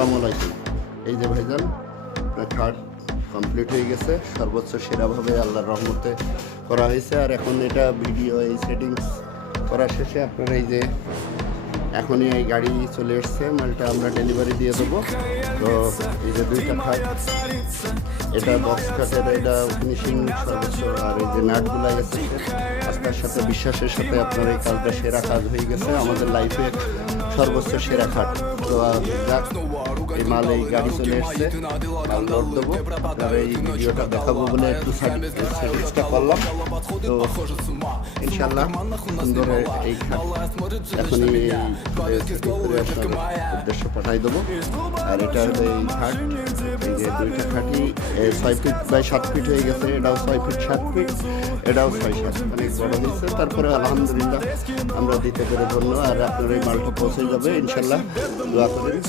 আসসালামু আলাইকুম। এই যে ভাইজান আপনার খাট কমপ্লিট হয়ে গেছে, সর্বোচ্চ সেরাভাবে আল্লাহর রহমতে করা হয়েছে। আর এখন এটা ভিডিও এই সেটিংস করা শেষে আপনার এই যে এখনই এই গাড়ি চলে এসছে, মালটা আমরা ডেলিভারি দিয়ে দেবো। তো এই যে দুইটা খাট, এটা বক্স কাঠের, এটা ফিনিশিং সর্বোচ্চ। আর এই যে নাটগুলো গেছে আস্থার সাথে বিশ্বাসের সাথে আপনার এই কাজটা সেরা কাজ হয়ে গেছে আমাদের লাইফে সর্বোচ্চ সেরা খাট। তো যাক, এই মাল এই গাড়ি চলে এসছে, মাল লোড দেবো। আপনার এই ভিডিওটা দেখাবো বলে একটু সার্ভিসটা করলাম। তো ইনশাল্লাহ সুন্দর এই খাট এখনই উদ্দেশ্য পাঠাই দেবো। আর এটা হলো এই খাট, এই যে দুইটা খাটই 6 ফিট বাই 7 ফিট হয়ে গেছে। এটাও 6 ফিট 7 ফিট, এটাও 6-7, অনেক বড় হয়েছে। তারপরে আলহামদুলিল্লাহ আমরা দিতে পেরে ধন্য। আর আপনার এই মালটা পৌঁছে যাবে ইনশাল্লাহ, দোয়া করেন।